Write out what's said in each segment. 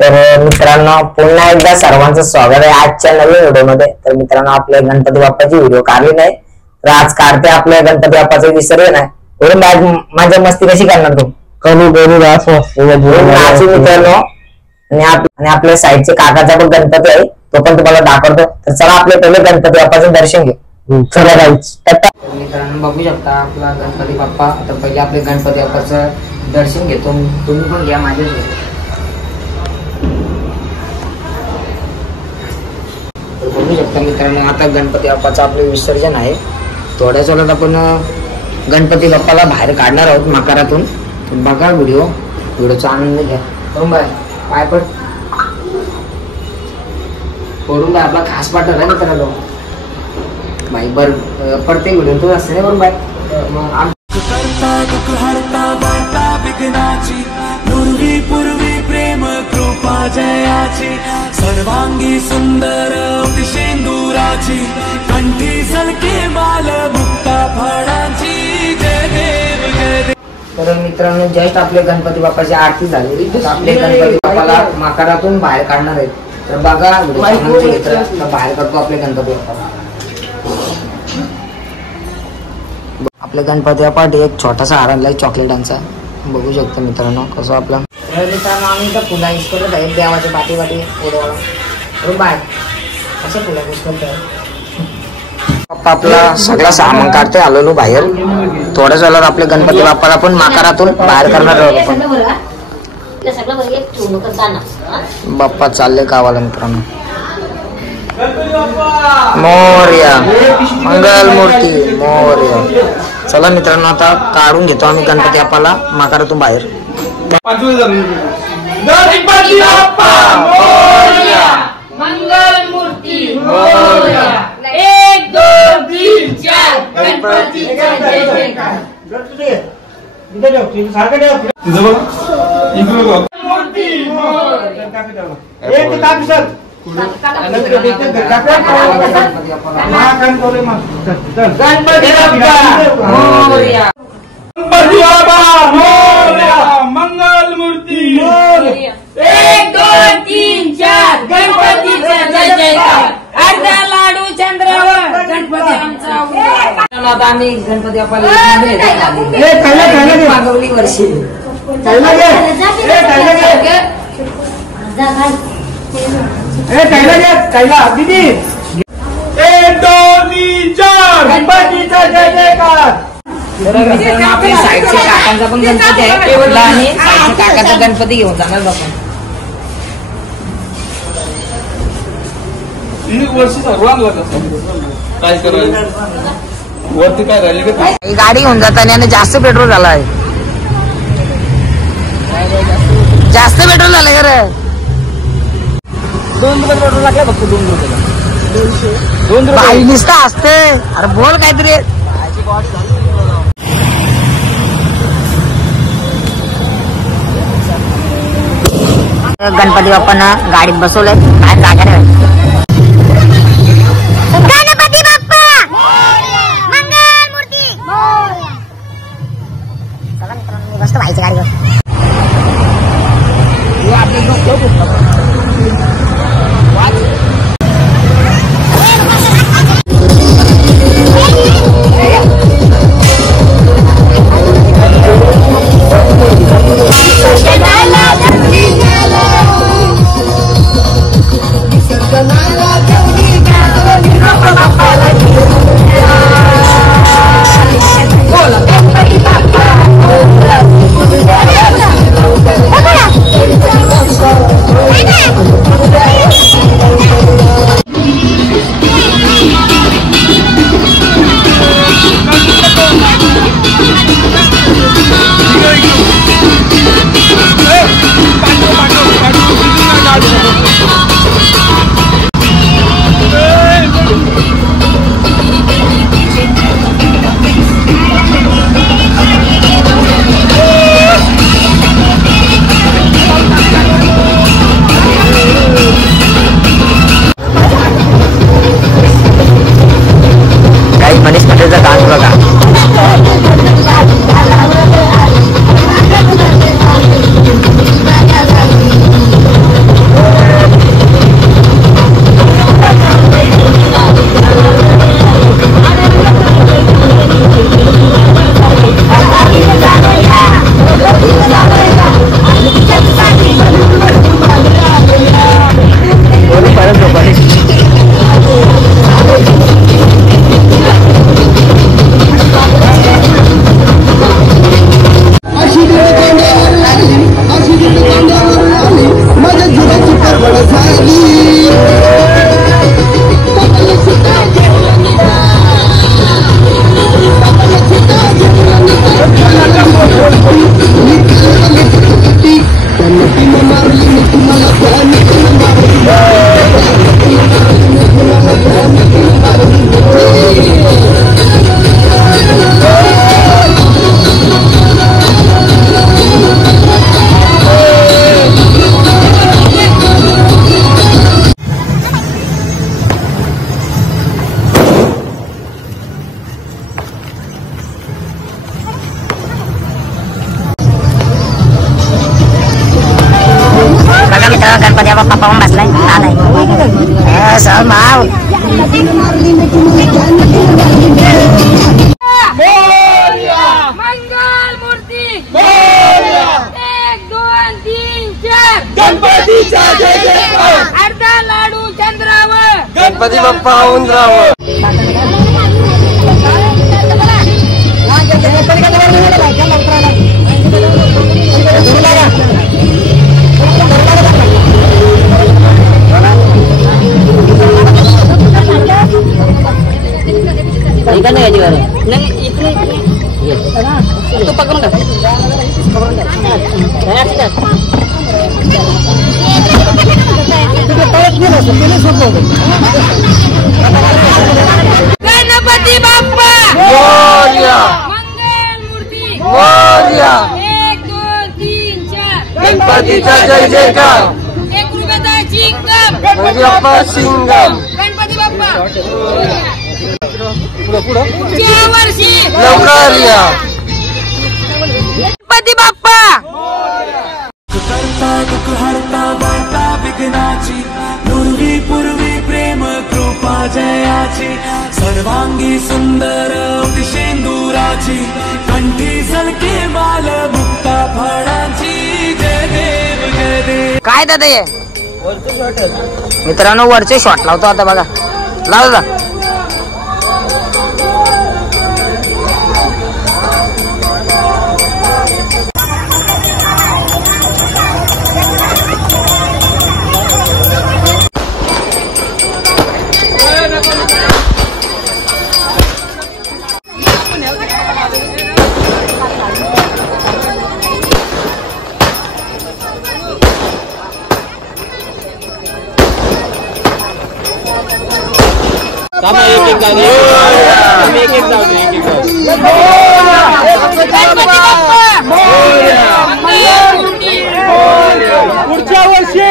तर मित्रांनो पुन्हा एकदा सर्वांचं स्वागत आहे आजच्या नवीन व्हिडिओमध्ये। तर मित्रांनो आपल्या गणपती बाप्पाची व्हिडिओ काढली नाही तर आज काढते आपल्या गणपती बाप्पाचं विसर्जन आहे। म्हणून माझ्या मस्ती कशी करणार तू करू मित्रांनो आणि आपल्या साईडचे काकाचा पण गणपती आहे तो पण तुम्हाला दाखवतो। तर चला आपले पहिले गणपती बाप्पाचं दर्शन घेऊ। चला गाईज मित्रांनो बघू शकता आपला गणपती बाप्पा। तर पहिले आपले गणपती बाप्पाचं दर्शन घेतो तुम्ही पण घ्या माझ्यासोबत। बघू शकता मित्रांनो आता गणपती बाप्पाचं आपलं विसर्जन आहे। थोड्याच वेळात आपण गणपती बाप्पाला बाहेर काढणार आहोत मकरातून। बघा व्हिडिओचा आनंद घ्या। करून पाय पडून बाय आपला खास पार्टनर आहे मित्रांनो बाई बर प्रत्येक व्हिडिओ तो असते ना करून बाय प्रेम कृपा जयाची सर्वांगी सुंदर शेंदुराची कंठी सलके माल मुक्ता फळांची जय देव जय देव। तर मित्रांनो जस्ट आपले गणपती बाप्पाची आरती झाली। आपले गणपती बाप्पाला मकरातून बाहेर काढणार आहेत। तर बघा बाहेर करतो आपले गणपती बाप्पाला। आपल्या गणपती बाप्पा एक छोटासा हार आणलाय चॉकलेटांचा बघू शकतो मित्रांनो कसं आपला। मित्रांनो आम्ही तर फुला यूज करत आहे देवाच्या पाठी उडवायला बाहेर कसं फुला यूज करत आहे। बाप्पा आपला सगळा सामान काढते आलेलो बाहेर। थोड्याच वेळात आपले गणपती बाप्पाला पण मकरातून बाहेर करणार आहोत आपण। बाप्पा चालले गावाला मित्रांनो। मोरया मंगल मूर्ती मोरया। चला मित्रांनो आता काढून घेतो आम्ही गणपती बाप्पाला मकरातून बाहेर। गणपती बाप्पा मोरया मंगल मूर्ती मोरया 1 2 3 4 गणपतीचा जय जयकार। मूर्ती मोरया मंगल मूर्ती 1 2 3 4 गणपतीचा जय जयकार। अर्धा लाडू चंद्रावर गणपती आमचा आता आम्ही गणपती बाप्पाला मागवली वर्षी गणपतीचा जय जयकार। आपल्या साईडचे काकांचा पण गणपती आहे आणि साईडच्या काकाचा गणपती घेऊन जाणार आपण। वरती काय राहिले का गाडी घेऊन जाताना आणि जास्त पेट्रोल झाला आहे जास्त पेट्रोल झालं खरं 2 रुपये पेट्रोल लागला फक्त 2 रुपयाला 2 बाई निसता असते अरे बोल काहीतरी। गणपती बाप्पांना गाडीत बसवलंय काय जागा नाही। गणपती बाप्पा मंगल मूर्ती चला मित्रांनो मी बसतो भाईच्या गाडीवर। पप्पा पाहून बसलाय माव मंगल मूर्ती 1 2 3 4 गणपतीचा जय जयकार अर्धा लाडू चंद्रावर गणपती बाप्पा उंदरावर तू पकडून टाक गणपती बाप्पा मोरया मंगल मूर्ती मोरया 1 2 3 4 गणपतीचा जय जयकार 1 रुपयाचा चिंगम गणपती बाप्पा सिंगम गणपती बाप्पा पुढं पुढं पुढच्या वर्षी लवकर या गणपती बाप्पा करता दुःख हरता वार्ता विघ्नाची पूर्वी पूर्वी प्रेम कृपा जयाची सर्वांगी सुंदर शेंदुराची कंठी सलके माल मुक्ता फळाची जय देव जय देव. काय दादा हे मित्रांनो वरचे शॉट लावतो आता बघा लाव दादा पुढच्या वर्षी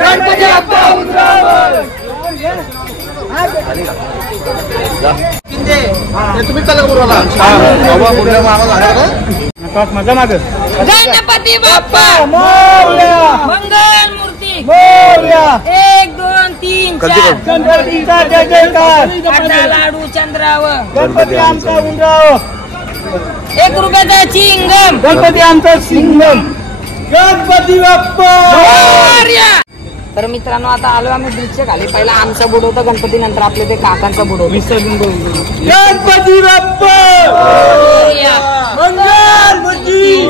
गणपती बाप्पा उंदरावर तुम्ही चला गुरुवाला बाबा पुढल्या मागायला माझा माग गणपती बाप्पा मोरया मंगल मूर्ती मोरया 1 2 3 4 गणपतीचा जय जयकार अर्धा लाडू चंद्रावर गणपती आमचा उंदरावर 1 रुपयाचा चिंगम गणपती आमचा सिंगम गणपती बाप्पा मोरया. तर मित्रांनो आता आलो आम्ही ब्रिजच्या खाली पहिला आमचा बुडवतो गणपती नंतर आपले ते काकांचा बुडवतो गणपती बाप्पा मंगल मूर्ती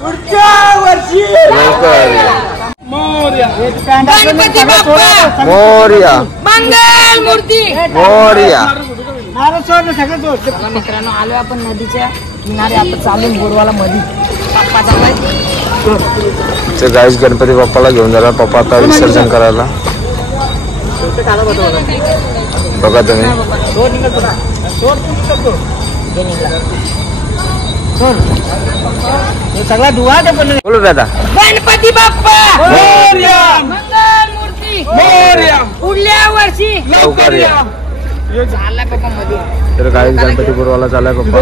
पुढच्या वर्षी मोरया गणपती बाप्पा मोरया मंगल मूर्ती मोरया बघा मित्रांनो आलो आपण नदीच्या किनारे आता चालून बुडवाला मध्ये पप्पा चाललाय गाईस गणपती बाप्पाला घेऊन जाणार पप्पा आता विसर्जन करायला बघा तुम्ही सगळा धुवा बोलू दादा गणपती बाप्पा मोरया मंगल मूर्ती मोरया पुढल्या वर्षी लवकर या चाललाय पप्पा मध्ये तर गाईस गणपती बुडवायला चाललाय पप्पा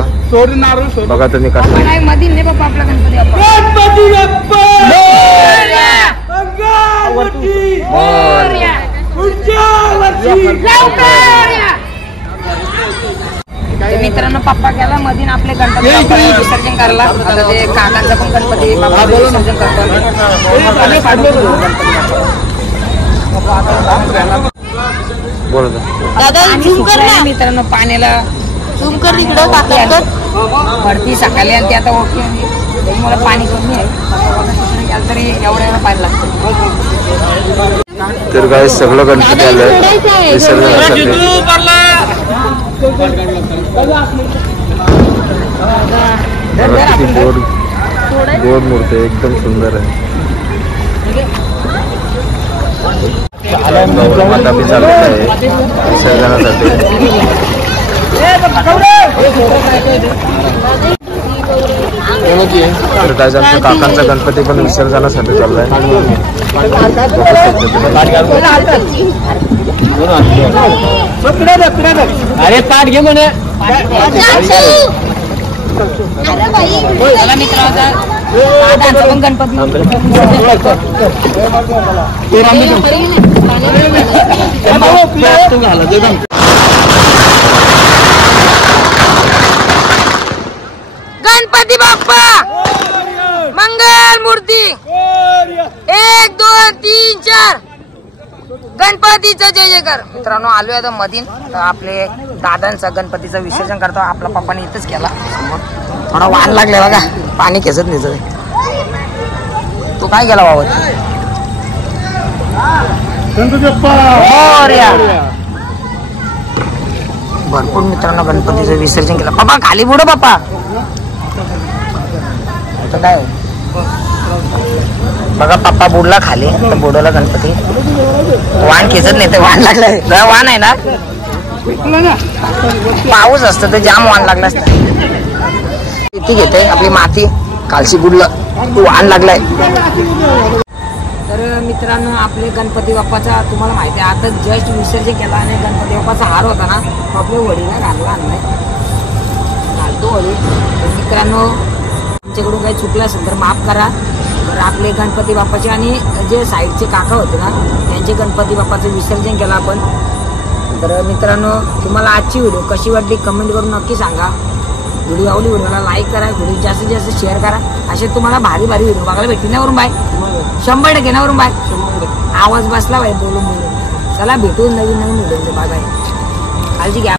बघा तुम्ही कसं नाही मध्ये नाही पप्पा आपला गणपती बाप्पा गणपती बाप्पा मोरया. मोरया पुढच्या वर्षी लवकर या. तर मित्रांनो पप्पा गेला मधीन आपले गणपती बाप्पाला विसर्जन करायला आता ते काकांचा पण गणपती बाप्पा विसर्जन करतो बोल दादा झूम कर ना मित्रांनो पाण्याला झूम कर इकडं काकांकडं भरती सकाळी आणि ती आता ओके म्हणजे मला पाणी कमी आहे गेलं तरी एवढ्या पाणी लागतं तर काय सगळं गणपती आलंय विसर्जनासाठी बघा किती गोड गोड मूर्ती आहे, एकदम सुंदर आहे. माता बी चाललेला आहे विसर्जनासाठी. तर काय आमच्या काकांचा गणपती पण विसर्जनासाठी चाललाय. अरे ताट घे म्हणे चला मित्रांनो दादांचा पण गणपती गणपती बाप्पा मंगल मूर्ती 1 2 3 4 गणपतीचा जय जयकार. मित्रांनो आलोय आता मधीन तर आपले दादांचा गणपतीचं विसर्जन करतो. आपला पप्पाने इथंच केला. थोडा वाण लागलाय बघा पाणी खेचत नाही तो काय केला बाबा भरपूर मित्रांनो गणपतीचं विसर्जन केलं. पप्पा खाली बुडो पप्पा काय बघा पप्पा बुडला खाली तर बुडवला गणपती. वाण खेचत नाही ते वाण लागलाय वाण आहे ना पाऊस असतं तर जाम वाण लागला असतं. किती घेते आपली माती कालची बुडलं वाण लागलाय. तर मित्रांनो आपले गणपती बाप्पाचा तुम्हाला माहिती आहे आता जस्ट विसर्जन केला आणि गणपती बाप्पाचा हार होता ना तो आपल्या वडीला घालला आणलाय घालतो वडील. मित्रांनो तुमच्याकडून काही चुकलं असेल तर माफ करा. तर आपले गणपती बाप्पाचे आणि जे साईडचे काका होते ना त्यांचे गणपती बाप्पाचं विसर्जन केलं आपण. तर मित्रांनो तुम्हाला आजची व्हिडिओ कशी वाटली कमेंट करून नक्की सांगा. व्हिडिओ आवडली व्हिडिओला लाईक करा व्हिडिओ जास्तीत जास्त शेअर करा. असे तुम्हाला भारी भारी व्हिडिओ बघायला भेटतील ना वरून बाय 100% ना वरून बाय आवाज बसला बाय बोलून चला भेटून नवीन व्हिडिओ बघाय काळजी घ्या.